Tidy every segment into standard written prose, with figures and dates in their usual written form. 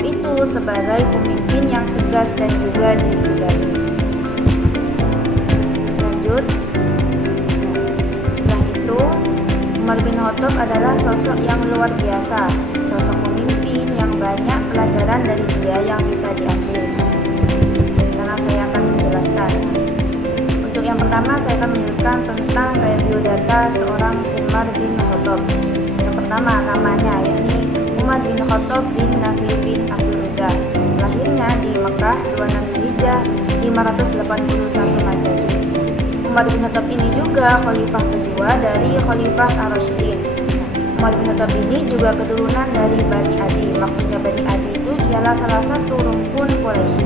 Khattab itu sebagai pemimpin yang tegas dan juga disegani. Lanjut. Setelah itu, Umar bin Khattab adalah sosok yang luar biasa, sosok pemimpin yang banyak pelajaran dari dia yang bisa diambil. Sekarang saya akan menjelaskan. Untuk yang pertama, saya akan menjelaskan tentang biodata seorang Umar bin Khattab. Yang pertama, namanya yakni Umar bin Khattab bin Nafi bin Abdul Uzza. Lahirnya di Mekah 26 Hijriah 581 Masehi. Umar bin Khattab ini juga khalifah kedua dari Khalifah Ar-Rasyidin. Umar bin Khattab ini juga keturunan dari Bani Adi. Maksudnya Bani Adi itu ialah salah satu rumpun Quraisy.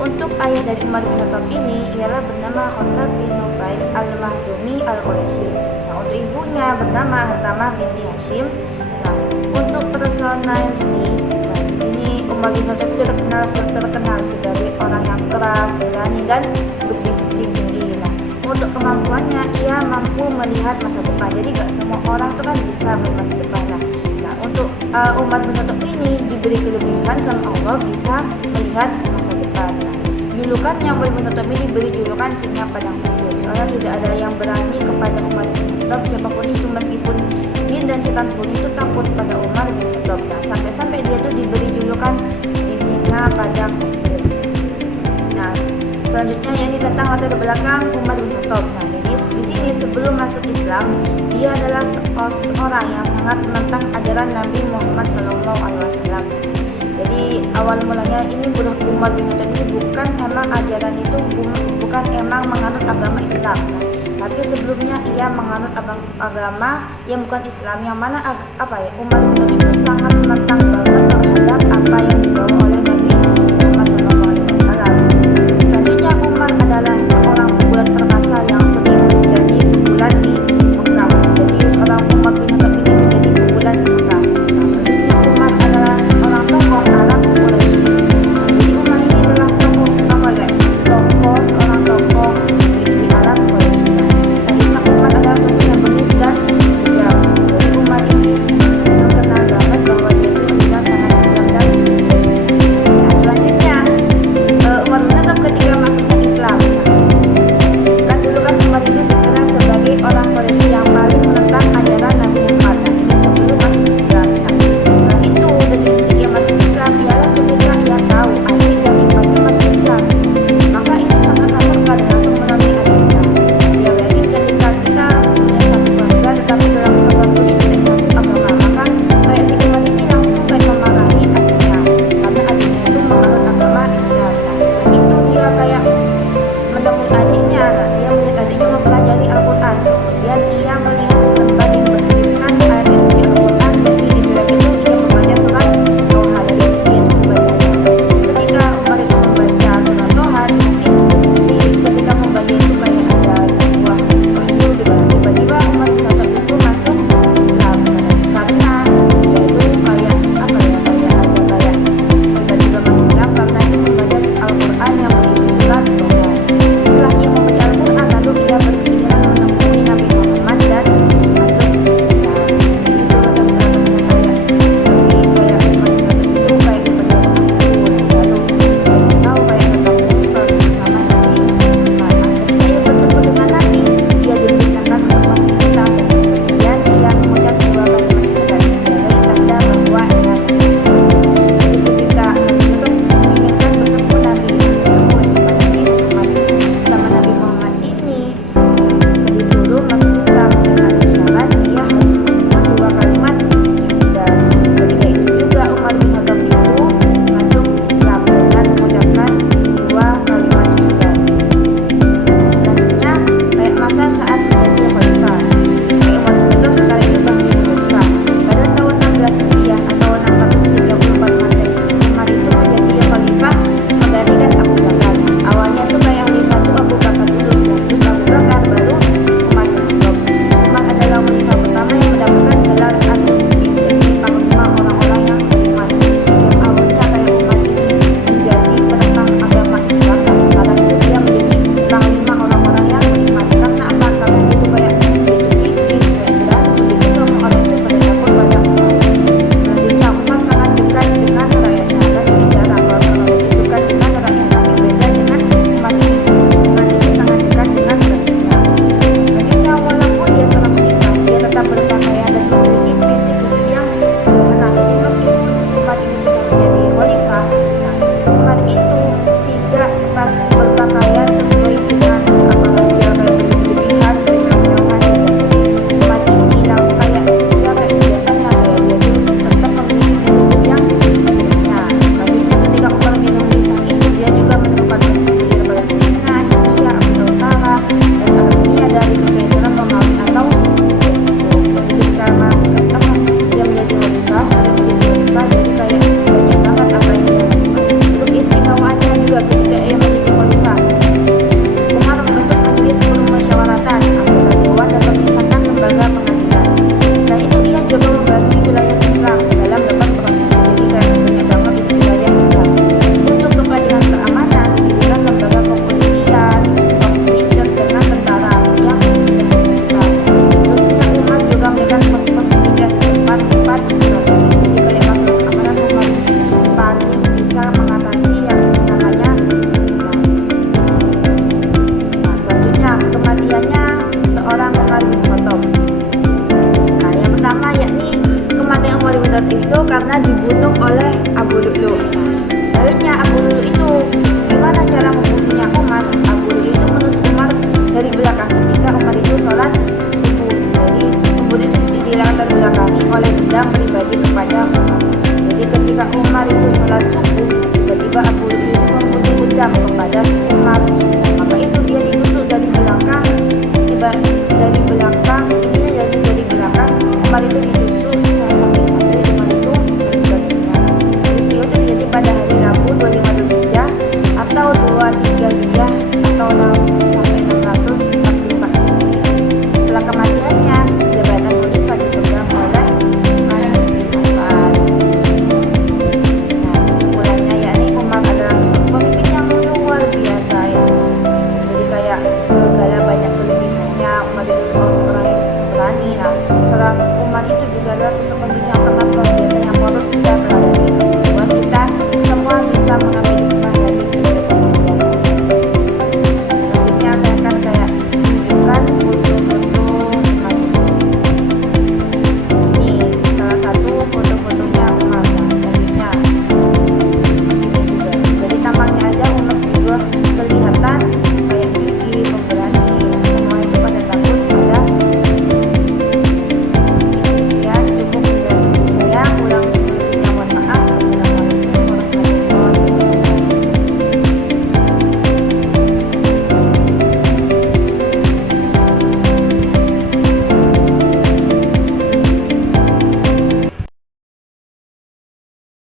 Untuk ayah dari Umar bin Khattab ini ialah bernama Khattab bin Nufail al-Mahzumi al-Quraisy. Nah, untuk ibunya bernama Hatamah binti Hashim. Nah, untuk personal ini, nah di sini Umar bin Khattab itu terkenal sebagai orang yang keras, berani dan berdisiplin tinggi. Nah, untuk kemampuannya ia mampu melihat masa depan. Jadi gak semua orang itu kan bisa melihat masa depan. Nah, untuk Umar bin Khattab ini diberi kelebihan sama Allah bisa melihat masa depan. Nah, julukannya Umar bin Khattab ini diberi julukan singa padang pasir. Soalnya tidak ada yang berani kepada Umar bin Khattab, siapapun itu, meskipun jin dan setan pun itu takut pada Umar bin Khattab. Nah, sampai-sampai dia tuh diberi julukan di singa padang pasir. Nah, selanjutnya yakni tentang latar belakang Umar bin Khattab. Nah, jadi di sini sebelum masuk Islam, dia adalah seorang yang sangat menentang ajaran Nabi Muhammad SAW. Jadi awal mulanya ini Umar bin Khattab ini bukan emang ajaran itu bukan emang menganut agama Islam. Nah, tapi sebelumnya ia menganut agama yang bukan Islam, yang mana Umar bin Khattab itu sangat menentang banget